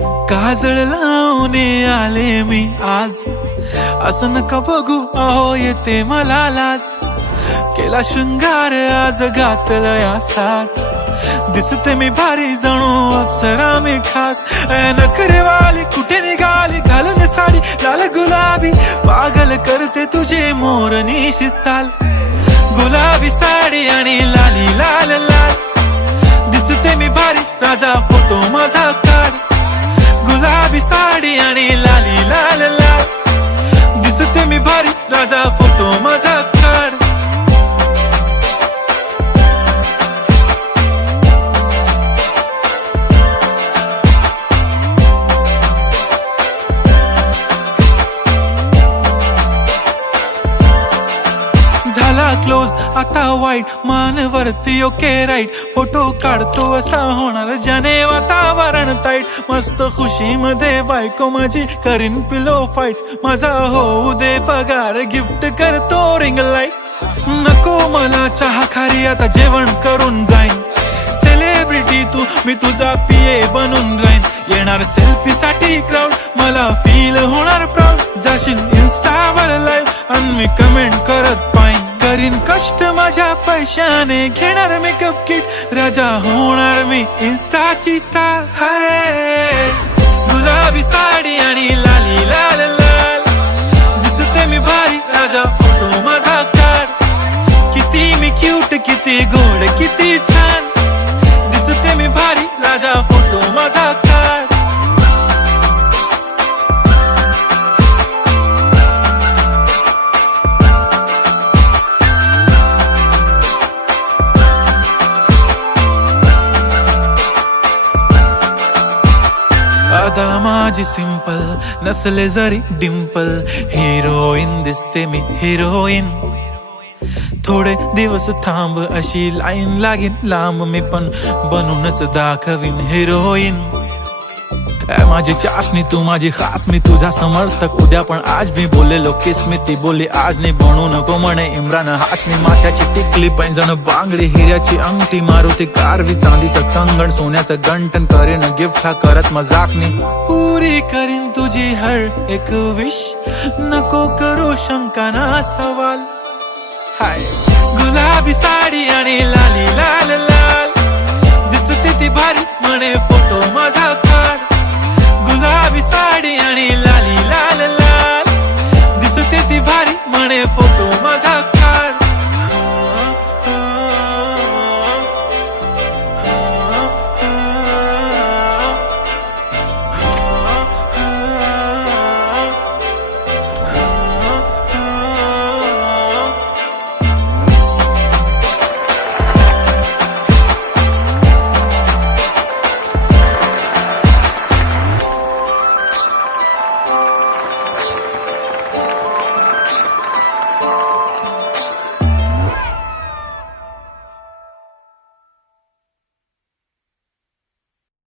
काजळ लावून आले मी आज, असं नका बघू अहो येते मला लाज. केला शृंगार आज घातलं या साज, दिसते मी भारी जणू अप्सरा मी खास. नखरेवाली कुठे निघाली घालून साडी लाल गुलाबी, पागल करते तुझे मोरनीशी चाल. गुलाबी साडी आणि लाली लाल लाल, दिसते मी भारी राजा फोटो माझा काढ. गुलाबी साडी आणि लाली लाल लाल, दिसते मी भारी राजा फोटो माझा काढ. झाला क्लोज आता वाईट, मान वरती ओके राईट. फोटो काढतो असा होणार ज्याने वातावरण ताईट. मस्त खुशी मध्ये बायको माझी करीन पिलो फाईट. माझा होऊ दे पगार गिफ्ट करतो रिंग लाईट. नको मला चहा खारी आता जेवण करून जाईन. सेलिब्रिटी तू मी तुझा पिये बनून राहीन. येणार सेल्फी साठी क्राऊड मला फील होणार प्राऊड. जाशील इन्स्टावर लाईव्ह आणि मी कमेंट करत पाईन. करीन कष्ट माझ्या पैशाने घेणार मेकअप किट. राजा होणार मी इन्स्टाची स्टार. हाय गुलाबी साडी आणि लाली लाल लाल, दिसते मी भारी राजा फोटो माझा काढ. किती मी क्यूट किती गोड किती छान, दिसते मी भारी राजा फोटो माझा काढ. अदा माझी सिंपल नसले जरी डिंपल, हिरोईन दिसते मी हिरोईन. थोडे दिवस थांब अशी लाईन लागीन लांब, मी पण बनूनच दाखवीन हिरोईन. माझी चाशनी तू माझी खास, मी तुझा समर्थक उद्या पण आज. मी बोललेलो किस मी ती बोलली आज नाही. बनू नको म्हणे इम्रान हाशमी. माथ्याची टिकली पैंजण बांगडी हिऱ्याची अंगठी, मारुती कारवी चांदीचं कंगण सोन्याचं गंटन. करीन गिफ्ट हा करत मजाकनी, पुरी करीन तुझी हर एक विश. नको करू शंका ना सवाल. हाय गुलाबी साडी आणि लाली लाल लाल, दिसते ती भारी म्हणे फोटो माझा.